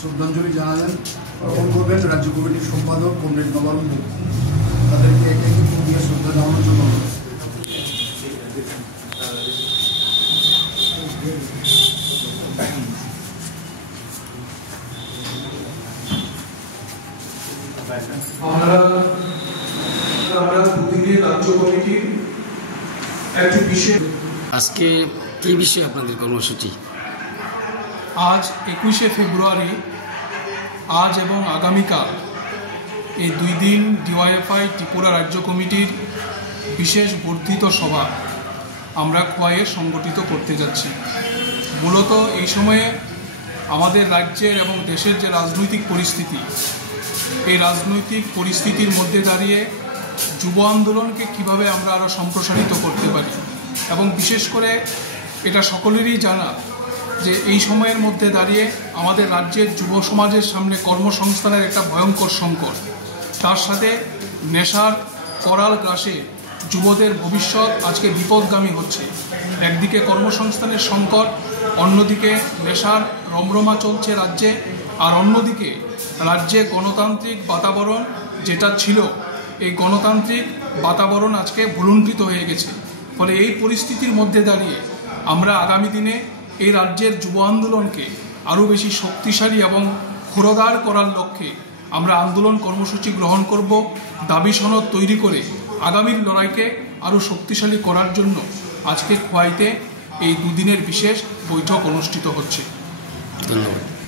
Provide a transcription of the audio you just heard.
শ্রদ্ধাঞ্জলি জানালেন গ্রহণ করবেন রাজ্য কমিটির সম্পাদক কমরেড নবারুণ দেব। তাদেরকে একে একে ফুল দিয়ে শ্রদ্ধা জানানোর জন্য আমরা দুদিনের রাজ্য কমিটির একটি বিশেষ আজকে কি বিষয়ে আপনাদের কর্মসূচি? আজ 21শে ফেব্রুয়ারি আজ এবং আগামীকাল এই 2 দিন ডিওয়াইএফআই ত্রিপুরা রাজ্য কমিটির বিশেষ বর্ধিত সভা আমরা খোয়াইয়ে সংগঠিত করতে যাচ্ছি। মূলত এই সময়ে আমাদের রাজ্যের এবং দেশের যে রাজনৈতিক পরিস্থিতি, এই রাজনৈতিক পরিস্থিতির মধ্যে দাঁড়িয়ে যুব আন্দোলনকে কিভাবে আমরা আরও সম্প্রসারিত করতে পারি, এবং বিশেষ করে এটা সকলেরই জানা যে এই সময়ের মধ্যে দাঁড়িয়ে আমাদের রাজ্যের যুব সমাজের সামনে কর্মসংস্থানের একটা ভয়ঙ্কর সংকট, তার সাথে নেশার করাল গ্রাসে যুবদের ভবিষ্যৎ আজকে বিপদগামী হচ্ছে। একদিকে কর্মসংস্থানের সংকট, অন্যদিকে নেশার রমরমা চলছে রাজ্যে, আর অন্যদিকে রাজ্যে গণতান্ত্রিক বাতাবরণ যেটা ছিল, এই গণতান্ত্রিক বাতাবরণ আজকে ভুলুণ্ঠিত হয়ে গেছে। ফলে এই পরিস্থিতির মধ্যে দাঁড়িয়ে আমরা আগামী দিনে এই রাজ্যের যুব আন্দোলনকে আরও বেশি শক্তিশালী এবং ক্ষুরোদার করার লক্ষ্যে আমরা আন্দোলন কর্মসূচি গ্রহণ করব। দাবি সনদ তৈরি করে আগামীর লড়াইকে আরও শক্তিশালী করার জন্য আজকে খোয়াইতে এই 2 দিনের বিশেষ বৈঠক অনুষ্ঠিত হচ্ছে। ধন্যবাদ।